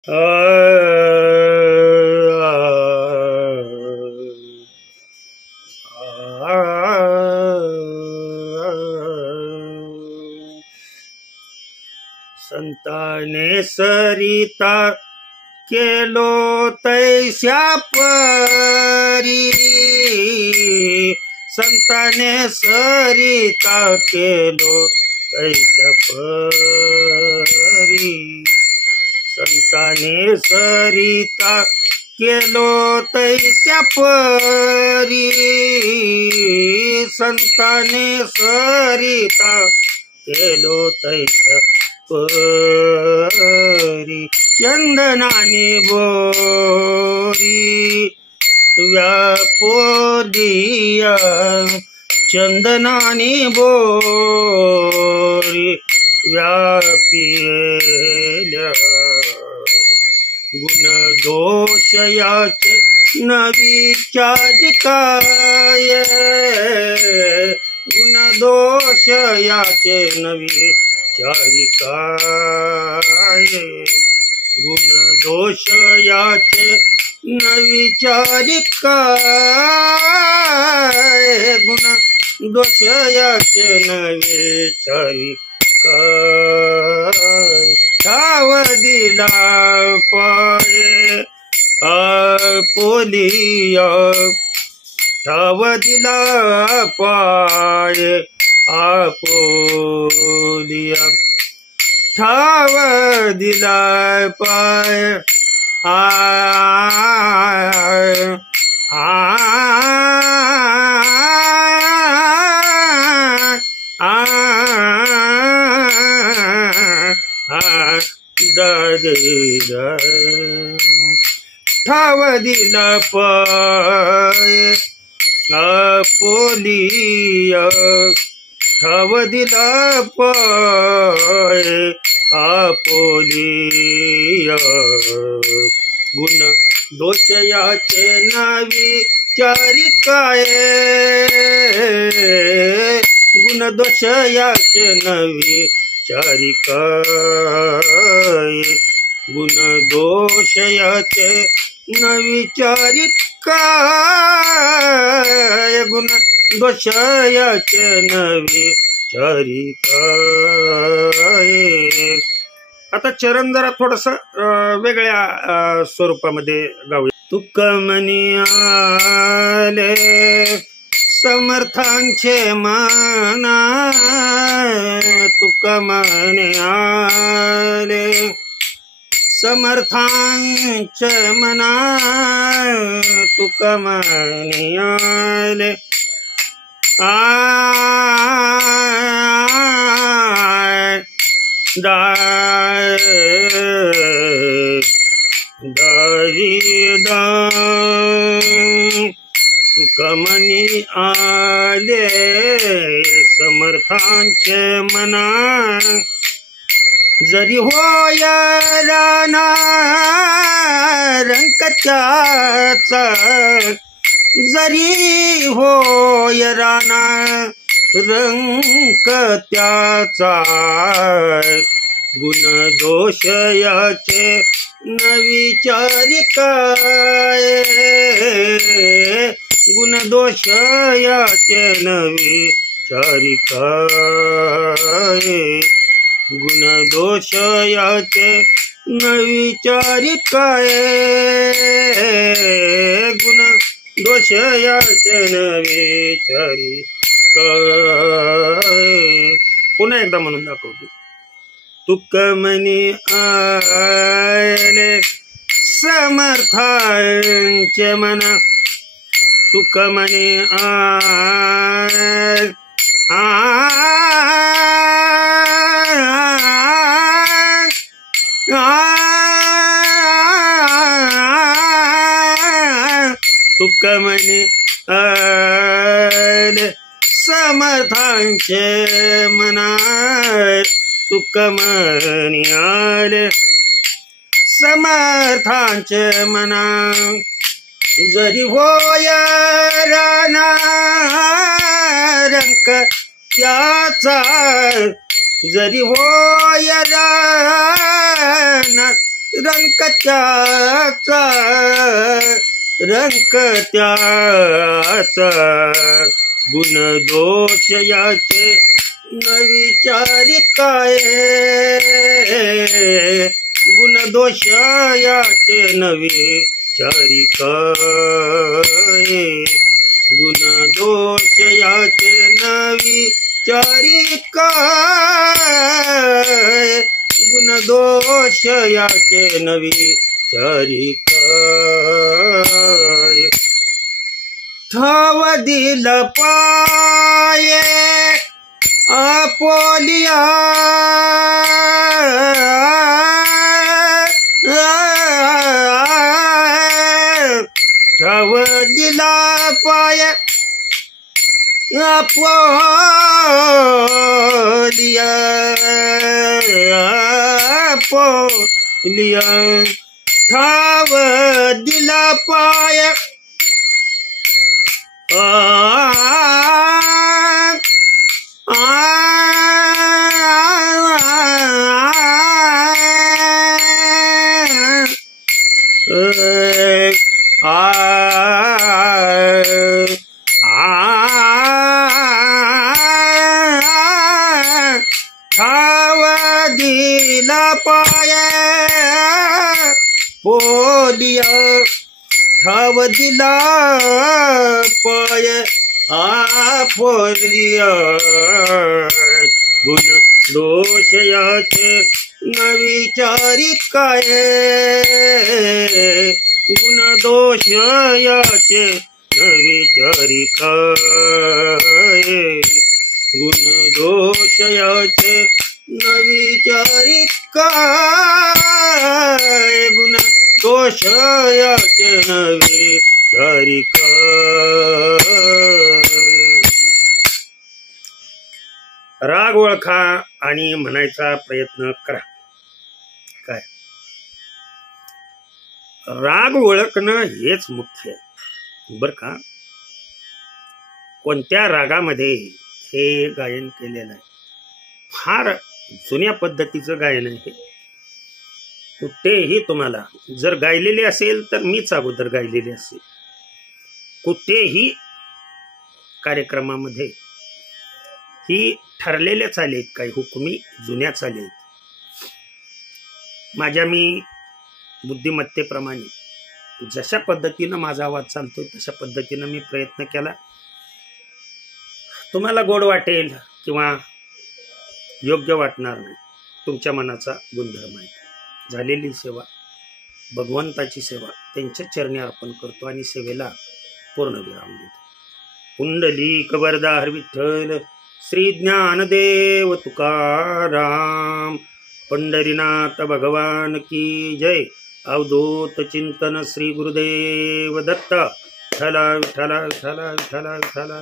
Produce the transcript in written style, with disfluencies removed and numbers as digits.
संताने सरिता केलो तैस्या परी, संताने सरिता केलो तैस्या परी, संताने सरिता केलो तैस्या परी, संताने सरिता केलो तैस्या परी, चंदनानी बोरी व्यापोदिया, चंदनानी बोरी व्यापिल्या, गुण दोष याचे न विचारिकाय, गुण दोष याचे न विचारिकाय, गुण दोष याचे न विचारिकाय, गुण दोष याचे न विचारिकाय, ठाव दिला पाये आपोलिया, ठाव दिला पाये आपोलिया, ठाव दिला पाय ठाव दिला पाय आपोलिया, ठाव दिला पाय आपोलिया, गुण दोष याचे न विचारिकाय, गुण दोष याचे न विचारिकाय, गुण दोष याचे न विचारिकाय, गुण दोष याचे न विचारिकाय. आता चरण जरा थोडस वेगळ्या स्वरूपामध्ये गाऊया. तुक मनी आले समर्थांचे मना, तुक मनी आले समर्थांचे मना, तुक मनी आले दारिदा तुक मनी आले समर्थांचे मना, जरी होय राना रंक त्याचा, जरी होय राना रंक त्याचा, गुण दोष याचे न विचारिकाय, गुण दोष याचे न विचारिकाय, गुण दोष याचे न विचारिकाय, गुण दोष याचे न विचारिकाय. पुन्हा एकदा म्हणून दाखवतो. तुक मनी आले समर्थांचे मना, तुक मनी तुक मनी आले समर्थांचे मना, तुक मनी आले समर्थांचे मना, जरी होय राना रंक त्याचा, जरी होय राना रंक त्याचा गुण दोष याचे न विचारी काय गुण दोष याचे न विचारी काय गुण दोष याचे न विचारी काय गुण दोष याचे न विचारी काय ठाव दिल पाये आपोलिया ठाव दिला पाय आपोलिया आपोलिया ठाव दिला पाय ठाव दिला पाय पोलिया ठाव दिला पाय आपोलिया गुण दोष याचे न विचारी काय गुण दोष याचे न विचारी काय गुण दोष याचे न विचारी काय गुण दोष याचे न विचारी राग ओळखा आणि म्हणायचा प्रयत्न करा. काय राग ओळखणं हेच मुख्य आहे बर का. कोणत्या रागामध्ये हे गायन केलेलं आहे फार जुन्या पद्धतीचं गायन आहे. कुठेही तुम्हाला जर गायलेले असेल तर मीच अगोदर गायलेले असेल. कुठेही कार्यक्रमामध्ये ही ठरलेल्या चाली आहेत काही हुकुमी जुन्या चाली आहेत. माझ्या मी बुद्धिमत्तेप्रमाणे जशा पद्धतीनं माझा आवाज चालतोय तशा पद्धतीनं मी प्रयत्न केला. तुम्हाला गोड वाटेल किंवा योग्य वाटणार नाही तुमच्या मनाचा गुणधर्म आहे. झालेली सेवा भगवंताची सेवा त्यांच्या चरणी अर्पण करतो आणि सेवेला पूर्ण विराम देतो. पुंडलिक वरदाहर विठ्ठल श्री ज्ञानदेव तुकाराम पंढरीनाथ भगवान की जय. अवधूत चिंतन श्री गुरुदेव दत्त. विठ्ठला विठ्ठला विठ्ठला विठ्ठला विठ्ठला.